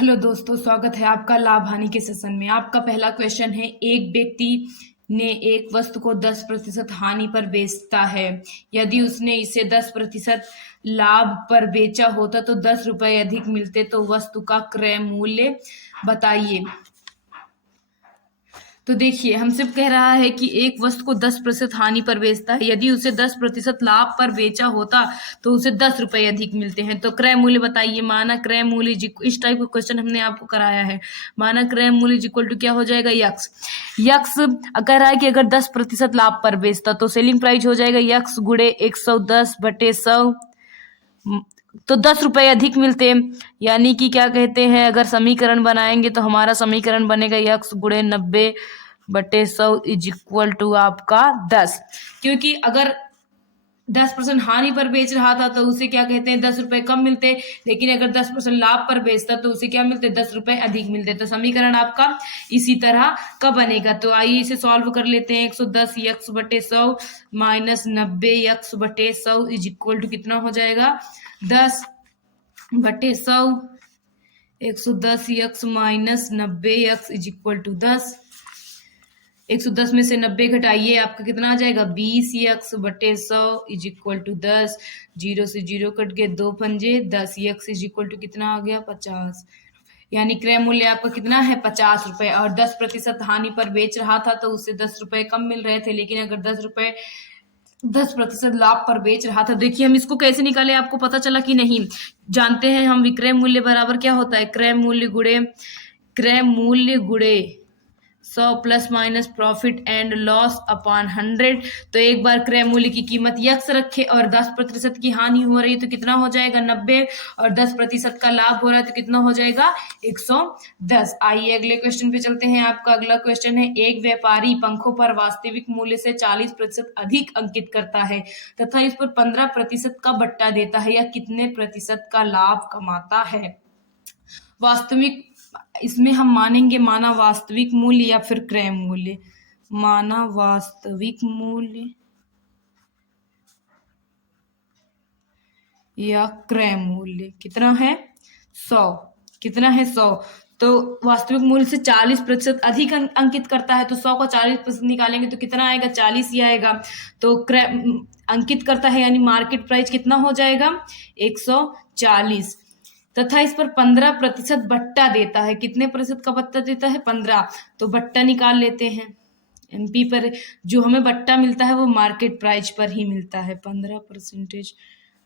Hello दोस्तों, स्वागत है आपका लाभ हानि के सेशन में। आपका पहला क्वेश्चन है, एक व्यक्ति ने एक वस्तु को 10% हानि पर बेचता है। यदि उसने इसे 10% लाभ पर बेचा होता तो 10 रुपए अधिक मिलते, तो वस्तु का क्रय मूल्य बताइए। तो देखिए, हमसे कह रहा है कि एक वस्तु को 10% हानि पर बेचता है। यदि उसे 10% लाभ पर बेचा होता तो उसे 10 रुपए अधिक मिलते हैं। तो क्रय मूल्य बताइए। माना क्रय मूल्य इस टाइप का क्वेश्चन हमने आपको कराया है। माना क्रय मूल्य इक्वल टू क्या हो जाएगा, यक्स। यक्स कह रहा है कि अगर 10% लाभ पर बेचता तो सेलिंग प्राइस हो जाएगा यक्स गुड़े 110/100। तो 10 रुपए अधिक मिलते, यानी कि क्या कहते हैं, अगर समीकरण बनाएंगे तो हमारा समीकरण बनेगा यक्स गुड़े 90/100 इज इक्वल टू आपका 10। क्योंकि अगर 10% हानि पर बेच रहा था तो उसे क्या कहते हैं, 10 रुपए कम मिलते। लेकिन अगर 10% लाभ पर बेचता तो उसे क्या मिलते, 10 रुपए अधिक मिलते। तो समीकरण आपका इसी तरह का बनेगा। तो आइए इसे सॉल्व कर लेते हैं। 110 यक्स बटे 100 माइनस 90 यक्स बटे 100 इज इक्वल टू कितना हो जाएगा, 10/100। 110 x minus 90 x is equal to 10। 110 में से 90 घटाइए, आपका कितना आ जाएगा, 20 यक्स बटे 100 इज इक्वल टू 10। 0 से 0 कट गए, 2 पंजे 10 यक्स इज इक्वल टू कितना आ गया, 50। यानी क्रय मूल्य आपका कितना है, 50 रुपए। और 10% हानि पर बेच रहा था तो उससे 10 रुपए कम मिल रहे थे। लेकिन अगर 10% लाभ पर बेच रहा था। देखिए, हम इसको कैसे निकाले, आपको पता चला कि नहीं जानते हैं हम। विक्रय मूल्य बराबर क्या होता है, क्रय मूल्य गुड़े 100 plus minus profit and loss upon 100। तो एक बार क्रय मूल्य की कीमत यक्स रखे और 10% की हानि हो रही है तो कितना हो जाएगा, 90। और 10% का लाभ हो रहा है तो कितना हो जाएगा, 110। आइए अगले क्वेश्चन पे चलते हैं। आपका अगला क्वेश्चन है, एक व्यापारी पंखों पर वास्तविक मूल्य से 40% अधिक अंकित करता है तथा इस पर 15% का बट्टा देता है, या कितने प्रतिशत का लाभ कमाता है। वास्तविक, इसमें हम मानेंगे माना वास्तविक मूल्य या फिर क्रय मूल्य। माना वास्तविक मूल्य या क्रय मूल्य कितना है, 100। कितना है, 100। तो वास्तविक मूल्य से 40% अधिक अंकित करता है, तो 100 का 40% निकालेंगे तो कितना आएगा, 40 ही आएगा। तो क्रय अंकित करता है यानी मार्केट प्राइस कितना हो जाएगा, 140। तथा इस पर 15% बट्टा देता है। कितने प्रतिशत का बट्टा देता है, 15। तो बट्टा निकाल लेते हैं। एमपी पर जो हमें बट्टा मिलता है वो मार्केट प्राइस पर ही मिलता है। 15%,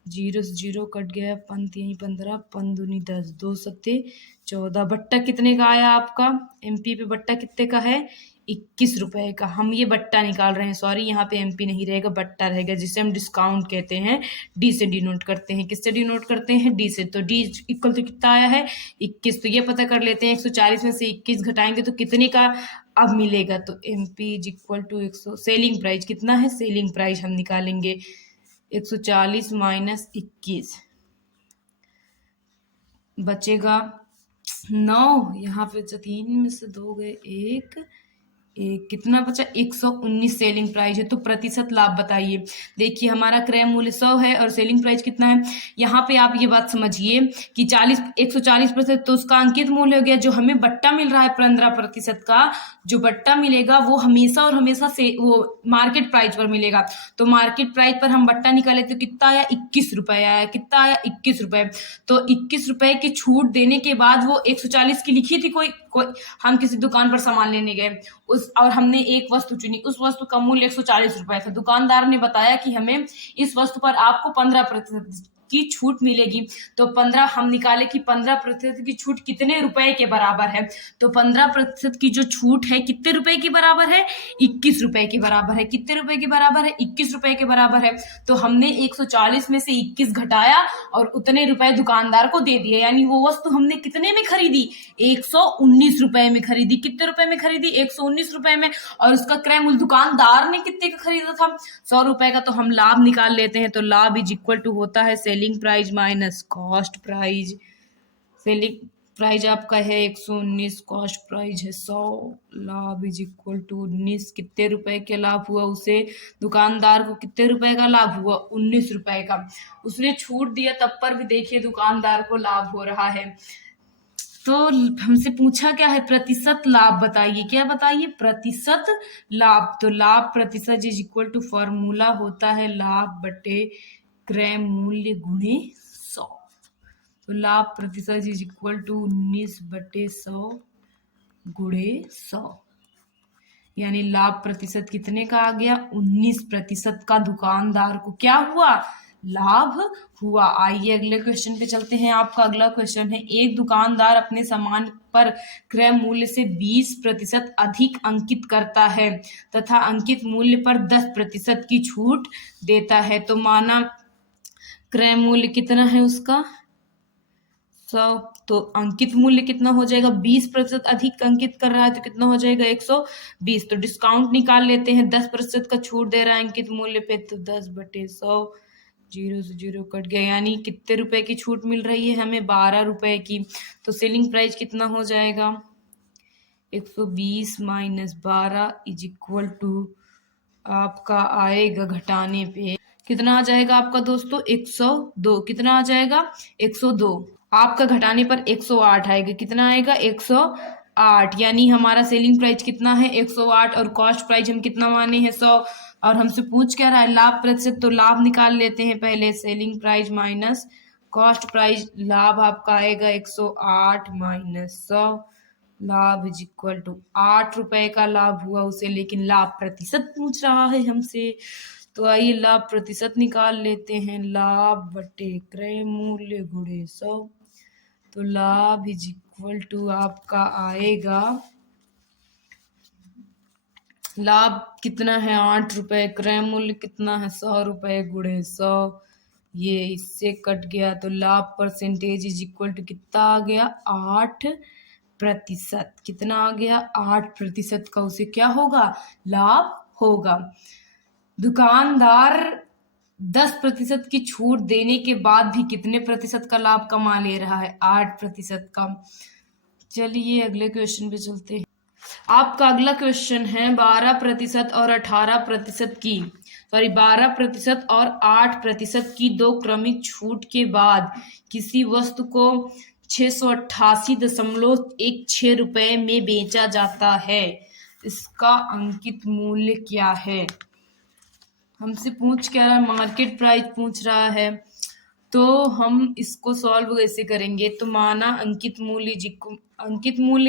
0 से 0 कट गया, पंत यही 15, 5 दूनी 10, 2 सत्ते 14। बट्टा कितने का आया आपका, एमपी पे बट्टा कितने का है, 21 रुपए का। हम ये बट्टा निकाल रहे हैं, सॉरी यहाँ पे एमपी नहीं रहेगा, बट्टा रहेगा, जिसे हम डिस्काउंट कहते हैं। डी से डिनोट करते हैं। किससे डिनोट करते हैं, डी से। तो डी इक्वल तो कितना आया है, 21। तो ये पता कर लेते हैं, 140 में से 21 घटाएंगे तो कितने का अब मिलेगा। तो MP is equal to 100, selling price कितना है, सेलिंग प्राइस हम निकालेंगे 140 माइनस 21, बचेगा 9। यहाँ पे 3 में से 2 गए, एक कितना बचा, 119 सेलिंग प्राइस है। तो प्रतिशत लाभ बताइए। देखिए, हमारा क्रय मूल्य 100 है और सेलिंग प्राइस कितना है। यहाँ पे आप ये बात समझिए कि 140% तो उसका अंकित मूल्य हो गया। जो हमें बट्टा मिल रहा है 15% का, जो बट्टा मिलेगा वो हमेशा और हमेशा से वो मार्केट प्राइस पर मिलेगा। तो मार्केट प्राइस पर हम बट्टा निकाले तो कितना आया, 21 रुपए आया। कितना आया, 21 रुपए। तो 21 रुपए की छूट देने के बाद वो 140 की लिखी थी। कोई हम किसी दुकान पर सामान लेने गए और हमने एक वस्तु चुनी, उस वस्तु का मूल्य 140 रुपए था। दुकानदार ने बताया कि हमें इस वस्तु पर आपको 15% की छूट मिलेगी। तो 15 हम निकाले कि 15% की छूट कितने रुपए के बराबर है। तो 15% की जो छूट है कितने रुपए की बराबर है, 21 रुपए के बराबर है। कितने रुपए के बराबर है, 21 रुपए के बराबर है। तो हमने 140 में से 21 घटाया और उतने रुपए दुकानदार को दे दिए। यानी वो वस्तु हमने कितने में खरीदी, 119 रुपए में खरीदी। कितने रुपए में खरीदी, 119 रुपए में। और उसका क्रय मूल्य दुकानदार ने कितने का खरीदा था, 100 रुपए का। तो हम लाभ निकाल लेते हैं। तो लाभ इज इक्वल टू होता है selling price minus cost price. Selling price आपका है 119, कॉस्ट प्राइस है 100। लाभ इज इक्वल टू 19। कितने रुपए के लाभ हुआ उसे, दुकानदार को कितने रुपए का लाभ हुआ, 19 रुपए का। उसने छूट दिया तब पर भी देखिए दुकानदार को लाभ हो रहा है। तो हमसे पूछा क्या है, प्रतिशत लाभ बताइए। क्या बताइए, प्रतिशत लाभ। तो लाभ प्रतिशत इज इक्वल टू फॉर्मूला होता है लाभ बटे क्रय मूल्य गुणे 100। तो लाभ प्रतिशत इज इक्वल टू 19/100 गुणे 100, यानी लाभ प्रतिशत कितने का आ गया, 19% का दुकानदार को क्या हुआ, लाभ हुआ। आइए अगले क्वेश्चन पे चलते हैं। आपका अगला क्वेश्चन है, एक दुकानदार अपने सामान पर क्रय मूल्य से 20% अधिक अंकित करता है तथा अंकित मूल्य पर 10% की छूट देता है, तो माना क्रय मूल्य कितना है उसका 100, तो अंकित मूल्य कितना हो जाएगा, 20% अधिक अंकित कर रहा है तो कितना हो जाएगा 120। तो डिस्काउंट निकाल लेते हैं, 10% का छूट दे रहा है अंकित मूल्य पे, तो 10/100, 0 से 0 कट गया, यानी कितने रुपए की छूट मिल रही है हमें, 12 रुपए की। तो सेलिंग प्राइस कितना हो जाएगा, 120 माइनस 12 इज इक्वल टू आपका आएगा घटाने पे कितना आ जाएगा आपका दोस्तों, 102। कितना आ जाएगा, 102। आपका घटाने पर 108 आएगा। कितना आएगा, 108। यानी हमारा सेलिंग प्राइस कितना है, 108, और कॉस्ट प्राइस हम कितना माने हैं, 100। और हमसे पूछ क्या रहा है, लाभ प्रतिशत, तो लाभ निकाल लेते हैं पहले, selling price minus cost price. लाभ आपका आएगा 108 माइनस 100, लाभ इज इक्वल टू 8 रुपए का लाभ हुआ उसे, लेकिन लाभ प्रतिशत पूछ रहा है हमसे। तो आइए लाभ प्रतिशत निकाल लेते हैं, लाभ बटे क्रय मूल्य गुणे 100। तो लाभ इज इक्वल टू आपका आएगा, लाभ कितना है 8 रुपए, क्रय मूल्य कितना है 100 रुपए गुणे 100, ये इससे कट गया। तो लाभ परसेंटेज इज इक्वल टू कितना आ गया, 8%। कितना आ गया, 8% का उसे क्या होगा, लाभ होगा। दुकानदार 10% की छूट देने के बाद भी कितने प्रतिशत का लाभ कमा ले रहा है, 8% का। चलिए अगले क्वेश्चन पे चलते हैं। आपका अगला क्वेश्चन है 12% और 18% की 12% और 8% की दो क्रमिक छूट के बाद किसी वस्तु को 688.16 रुपए में बेचा जाता है, इसका अंकित मूल्य क्या है। हमसे पूछ क्या रहा है, मार्केट प्राइस पूछ रहा है। तो हम इसको सॉल्व कैसे करेंगे, तो माना अंकित मूल्य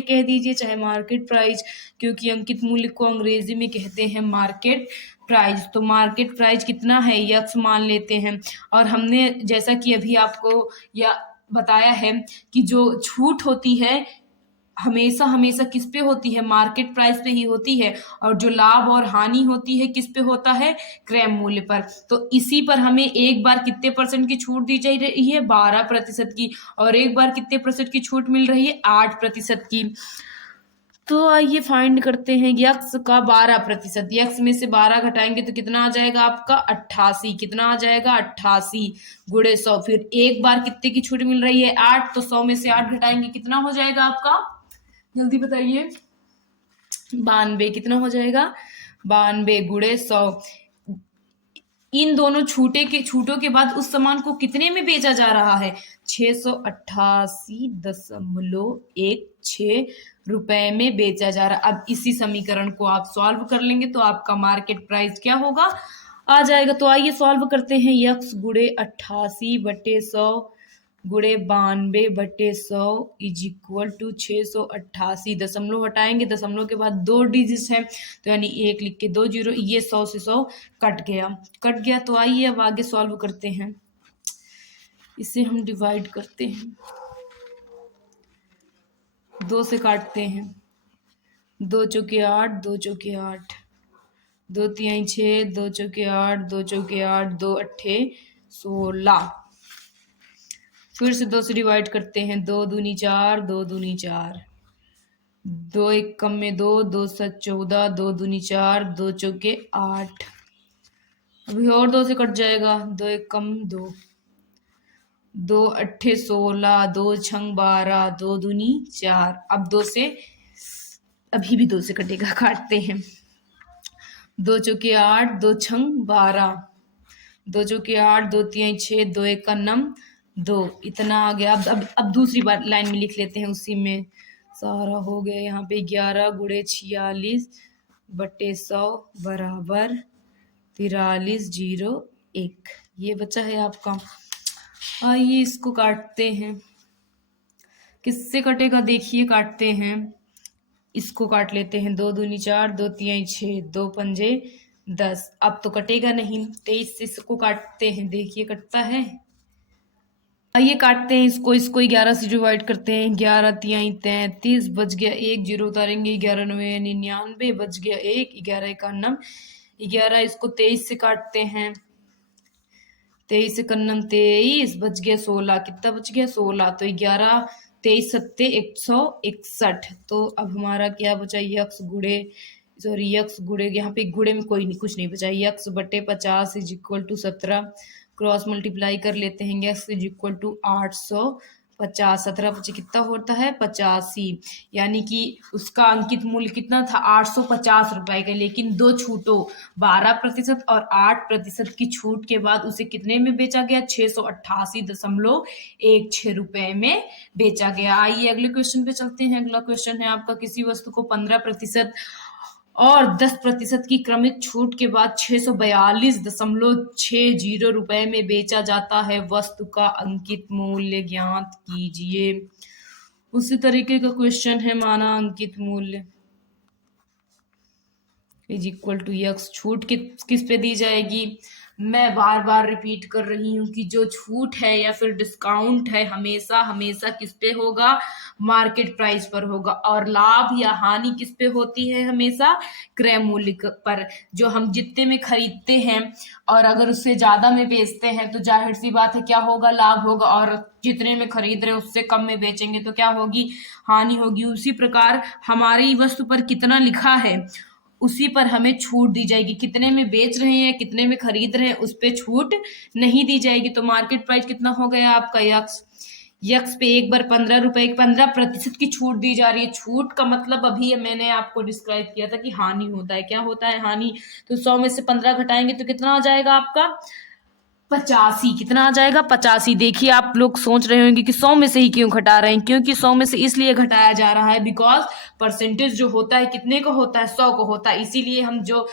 कह दीजिए चाहे मार्केट प्राइस, क्योंकि अंकित मूल्य को अंग्रेजी में कहते हैं मार्केट प्राइस। तो मार्केट प्राइस कितना है, यक्स मान लेते हैं। और हमने जैसा कि अभी आपको या बताया है कि जो छूट होती है हमेशा हमेशा किस पे होती है, मार्केट प्राइस पे ही होती है, और जो लाभ और हानि होती है किस पे होता है, क्रय मूल्य पर। तो इसी पर हमें एक बार कितने परसेंट की छूट दी जा रही है, 12% की, और एक बार कितने परसेंट की छूट मिल रही है, 8% की। तो आइए फाइंड करते हैं यक्स का 12%, यक्स में से 12 घटाएंगे तो कितना आ जाएगा आपका 88। कितना आ जाएगा 88 गुणे 100। फिर एक बार कितने की छूट मिल रही है, 8, तो 100 में से 8 घटाएंगे कितना हो जाएगा आपका, जल्दी बताइए, 92। कितना हो जाएगा, 92 गुणे 100। इन दोनों छूटों के बाद उस सामान को कितने में बेचा जा रहा है, 688.16 रुपए में बेचा जा रहा है। अब इसी समीकरण को आप सॉल्व कर लेंगे तो आपका मार्केट प्राइस क्या होगा, आ जाएगा। तो आइए सॉल्व करते हैं, यक्स गुणे 88/100 गुणे 92/100 इज इक्वल टू 688। दशमलव हटाएंगे, दशमलव के बाद 2 डिजिट है तो यानी 1 लिख के 2 जीरो, ये 100 से 100 कट गया। तो आइए अब आगे सॉल्व करते हैं। इसे हम डिवाइड करते हैं, 2 से काटते हैं, 2 चौके 8, 2 चौके 8, 2 तिहाई 6, 2 चौके 8, 2 चौके 8, 2 अट्ठे 16। फिर से 2 से डिवाइड करते हैं, 2 दूनी 4, 2 दूनी 4, 2 एक कम में 2, 2 7 14, 2 दूनी 4, 2 चौके 8। अभी और 2 से कट जाएगा, 2 एक कम 2, 2 अट्ठे 16, 2 छंग 12, 2 दूनी 4। अब 2 से अभी भी 2 से कटेगा, काटते हैं, 2 चौके 8, 2 छंग 12, 2 चौके 8, 2 तिहाई 6, 2 एक का 9, 2 इतना आ गया। अब दूसरी बार लाइन में लिख लेते हैं उसी में। सारा हो गया यहाँ पे 11 गुणे 46 बटे 100 बराबर 4301। ये बचा है आपका। आइए इसको काटते हैं। किससे कटेगा देखिए, काटते हैं। इसको काट लेते हैं। 2 दूनी 4, 2 तिहाई 6, 2 पंजे 10। अब तो कटेगा नहीं। 23 से इसको काटते हैं, देखिए कटता है। आइए काटते हैं इसको। 11 से डिवाइड करते हैं। 11 तिहाई 33 बच गया 1, 0 उतारेंगे 11 9 99 बच गया 1, 11 91 11। इसको 23 से काटते हैं। 23 91 23 बच गया 16। कितना बच गया 16। तो 11 23 सत्ते 161। तो अब हमारा क्या बचा, यक्स गुड़े यक्स गुड़े, यहाँ पे गुड़े में कोई नहीं, कुछ नहीं बचा। यक्स बटे 50 is equal to 17। Cross multiply कर लेते हैं। X is equal to 850। 17 बचे कितना होता है 85। यानी कि उसका अंकित मूल्य कितना था 850 रुपए का। लेकिन दो छूटों 12% और 8% की छूट के बाद उसे कितने में बेचा गया 688.16 रुपए में बेचा गया। आइए अगले क्वेश्चन पे चलते हैं। अगला क्वेश्चन है आपका, किसी वस्तु को 15% और 10% की क्रमिक छूट के बाद 642.60 रुपए में बेचा जाता है। वस्तु का अंकित मूल्य ज्ञात कीजिए। उसी तरीके का क्वेश्चन है, माना अंकित मूल्य इज इक्वल टू यक्स। छूट किस पे दी जाएगी। मैं बार बार रिपीट कर रही हूँ कि जो छूट है या फिर डिस्काउंट है हमेशा हमेशा किस पे होगा, मार्केट प्राइस पर होगा। और लाभ या हानि किस पे होती है, हमेशा क्रय मूल्य पर। जो हम जितने में खरीदते हैं और अगर उससे ज्यादा में बेचते हैं तो जाहिर सी बात है क्या होगा, लाभ होगा। और जितने में खरीद रहे हैं उससे कम में बेचेंगे तो क्या होगी, हानि होगी। उसी प्रकार हमारी वस्तु पर कितना लिखा है उसी पर हमें छूट दी जाएगी। कितने में बेच रहे हैं, कितने में खरीद रहे हैं, उस पे छूट नहीं दी जाएगी। तो मार्केट प्राइस कितना हो गया आपका यक्स। यक्स पे एक बार 15 रुपए 15% की छूट दी जा रही है। छूट का मतलब अभी मैंने आपको डिस्क्राइब किया था कि हानि होता है। क्या होता है, हानि। तो 100 में से 15 घटाएंगे तो कितना आ जाएगा आपका 85। कितना आ जाएगा 85। देखिए आप लोग सोच रहे होंगे कि 100 में से ही क्यों घटा रहे हैं। क्योंकि 100 में से इसलिए घटाया जा रहा है बिकॉज परसेंटेज जो होता है कितने का होता है 100 का होता है। इसीलिए हम जो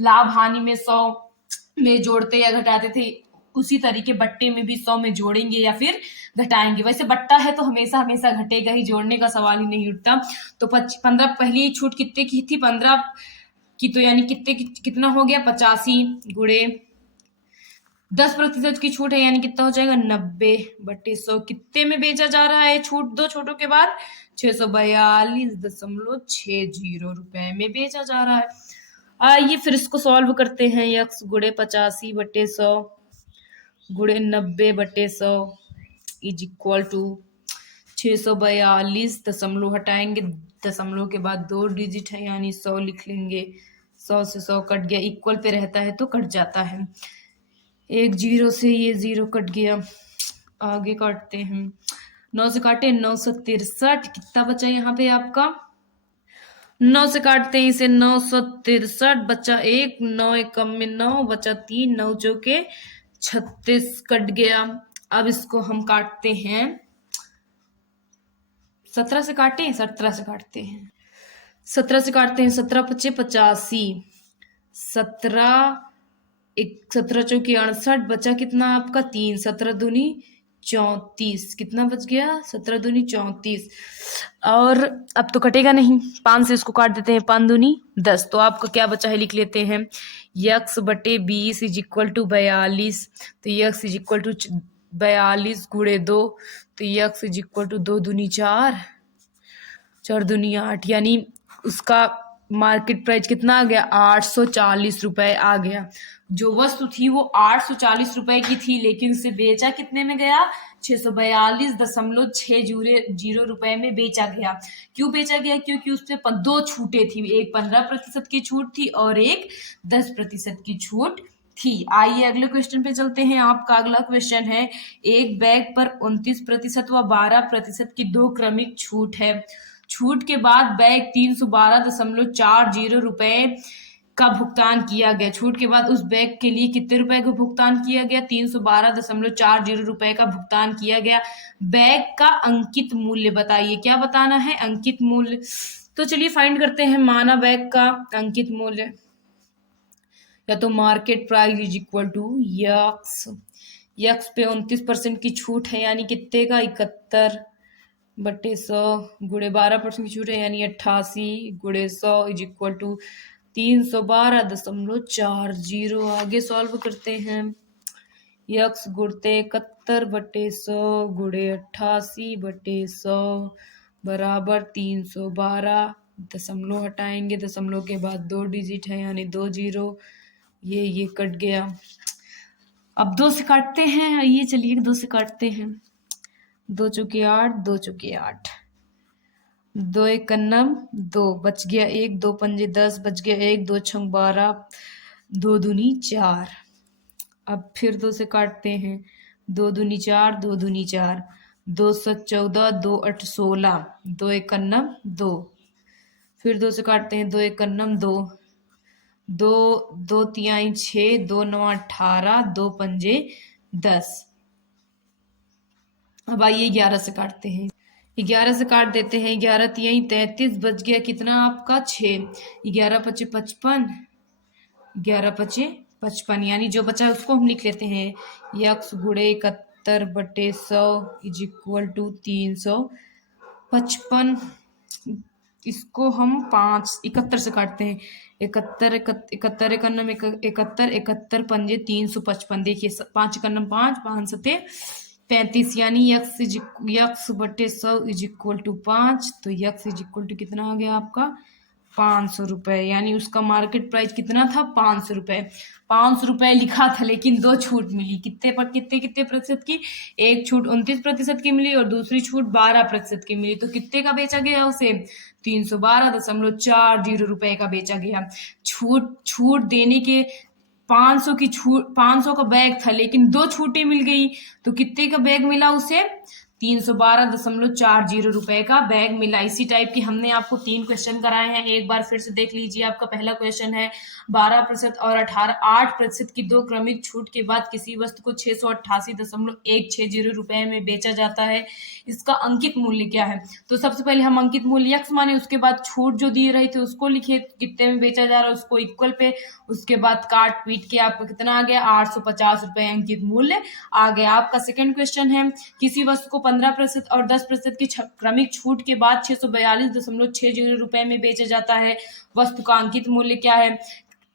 लाभ हानि में 100 में जोड़ते या घटाते थे उसी तरीके बट्टे में भी 100 में जोड़ेंगे या फिर घटाएंगे। वैसे बट्टा है तो हमेशा हमेशा घटेगा ही, जोड़ने का सवाल ही नहीं उठता। तो 15 पहली छूट कितने की थी 15 की, तो यानी कितना हो गया 85 गुणे 10% की छूट है यानी कितना हो जाएगा 90/100। कितने में बेचा जा रहा है छूट, दो छूटों के बाद 642.60 रुपए में बेचा जा रहा है। आइए फिर इसको सॉल्व करते हैं। यक्स गुणे 85/100 गुणे 90/100 इज इक्वल टू 642 दशमलव हटाएंगे, दशमलव के बाद 2 डिजिट है यानी 100 लिख लेंगे। 100 से 100 कट गया, इक्वल पे रहता है तो कट जाता है। एक 0 से ये 0 कट गया। आगे काटते हैं। 9 से काटे 963। कितना बचा यहाँ पे आपका 9 से काटते हैं इसे 963 बचा 1, 9 एक कम में 9 बचा 3, 9 चौके 36 कट गया। अब इसको हम काटते हैं 17 से काटे 17 से काटते हैं 17 से काटते हैं 17 पचे 85, 17 17 चौकी 68 बचा कितना आपका 3, 17 दूनी 34। कितना बच गया 17 दूनी 34। और अब तो कटेगा नहीं, 5 से इसको काट देते हैं 5 दूनी 10। तो आपका क्या बचा है लिख लेते हैं। यक्स बटे 20 इज इक्वल टू 42। तो यक्स इज इक्वल टू 42 गुणे 2। तो यक्स इज इक्वल टू 2 दूनी 4, 4 दूनी 8। यानी उसका मार्केट प्राइस कितना आ गया 840 रुपए आ गया। जो वस्तु थी वो 840 रुपए की थी लेकिन उसे बेचा कितने में गया 642.60 रुपए में बेचा गया। क्यों बेचा गया, क्योंकि उस पे 2 छूटें थी। एक 15% की छूट थी और एक 10% की छूट थी। आइए अगले क्वेश्चन पे चलते हैं। आपका अगला क्वेश्चन है, एक बैग पर 29% व 12% की 2 क्रमिक छूट है। छूट के बाद बैग 312.40 रुपए का भुगतान किया गया। छूट के बाद उस बैग के लिए कितने रुपए का भुगतान किया गया? 312.40 रुपए का भुगतान किया गया। बैग का अंकित मूल्य बताइए। क्या बताना है? अंकित मूल्य। तो चलिए फाइंड करते हैं। माना बैग का अंकित मूल्य, या तो market price is equal to x. X पे 29% की छूट है, यानी कितने का? 71/100 गुणे 12% की छूट है, यानी 88 गुणे 100 इज इक्वल टू 312.40। आगे सॉल्व करते हैं। यक्स गुणते 71/100 गुणे 88/100 बराबर 312। दशमलव हटाएंगे, दशमलव के बाद 2 डिजिट है, यानी 2 जीरो। ये कट गया। अब 2 से काटते हैं। ये चलिए 2 से काटते हैं। 2 चौके 8, 2 चौके 8, 2 एक कन्नम 2 बच गया 1, 2 पंजे 10 बच गया 1, 2 छंग 12, 2 दूनी 4। अब फिर 2 से काटते हैं। 2 दूनी 4, 2 दूनी 4, 2 7 14, 2 8 16, 2 एक कन्नम 2। फिर 2 से काटते हैं। 2 एक कन्नम 2, 2 2 तिहाई 6, 2 9 18, 2 पंजे 10। अब आइए 11 से काटते हैं। 11 से काट देते हैं। 11 तिहाई 33 बच गया कितना आपका? 6। 11 पचे 55, 11 पचे 55, यानी जो बचा उसको हम लिख लेते हैं। यक्स गुणे 71/100 इज इक्वल टू 355। इसको हम 71 से काटते हैं। 71 71 एकन्नम 71, 71 पंजे 355। देखिए 5 एकन्नम 5, 5 सते 35, यानी यक्स/100 इज इक्वल टू 5। तो यक्स इज इक्वल टू कितना आ गया आपका? 500 रुपए। यानी उसका मार्केट प्राइस कितना था? 500 रुपए। 500 रुपए लिखा था, लेकिन 2 छूट मिली। कितने पर कितने प्रतिशत की? एक छूट 29% की मिली और दूसरी छूट 12% की मिली। तो कितने का बेचा गया उसे? 312.40 रुपए का बेचा गया। छूट देने के 500 की छूट, 500 का बैग था, लेकिन 2 छूटें मिल गई। तो कितने का बैग मिला उसे? 312.40 रुपए का बैग मिला। इसी टाइप की हमने आपको 3 क्वेश्चन कराए हैं। एक बार फिर से देख लीजिए। आपका पहला क्वेश्चन है 12% और 8% की 2 क्रमिक छूट के बाद किसी वस्तु को 688.160 रुपए में बेचा जाता है। इसका अंकित मूल्य क्या है? तो सबसे पहले हम अंकित मूल्य यक्स माने, उसके बाद छूट जो दिए रही थी उसको लिखे, कितने में बेचा जा रहा है उसको इक्वल पे, उसके बाद काट पीट के आपको कितना आ गया? 850 रुपए अंकित मूल्य आ गया। आपका सेकंड क्वेश्चन है किसी वस्तु को 15% और 10% की क्रमिक छूट के बाद 642.60 रुपए में बेचा जाता है। वस्तु का अंकित मूल्य क्या है?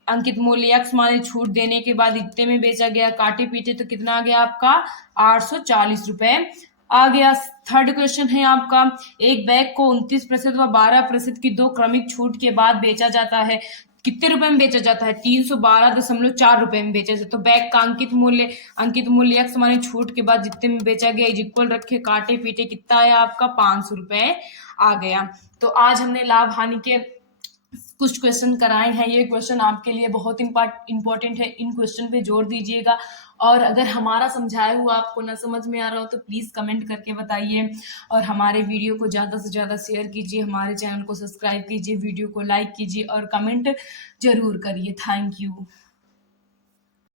अंकित मूल्य यक्स माने छूट देने के बाद इतने में बेचा गया, काटे पीटे तो कितना आ गया आपका? 840 रुपए आ गया। थर्ड क्वेश्चन है आपका एक बैग को 29% व 12% की 2 क्रमिक छूट के बाद बेचा जाता है। कितने रुपए में बेचा जाता है? 312.4 रुपए में बेचा जाता है। तो बैग का अंकित मूल्य यक्स माने छूट के बाद जितने में बेचा गया इज इक्वल रखे, काटे पीटे कितना आया आपका? 500 रुपए आ गया। तो आज हमने लाभ हानि के कुछ क्वेश्चन कराए हैं। ये क्वेश्चन आपके लिए बहुत इंपॉर्टेंट है। इन क्वेश्चन पे जोर दीजिएगा। और अगर हमारा समझाया हुआ आपको ना समझ में आ रहा हो तो प्लीज़ कमेंट करके बताइए। और हमारे वीडियो को ज़्यादा से ज़्यादा शेयर कीजिए, हमारे चैनल को सब्सक्राइब कीजिए, वीडियो को लाइक कीजिए और कमेंट जरूर करिए। Thank you.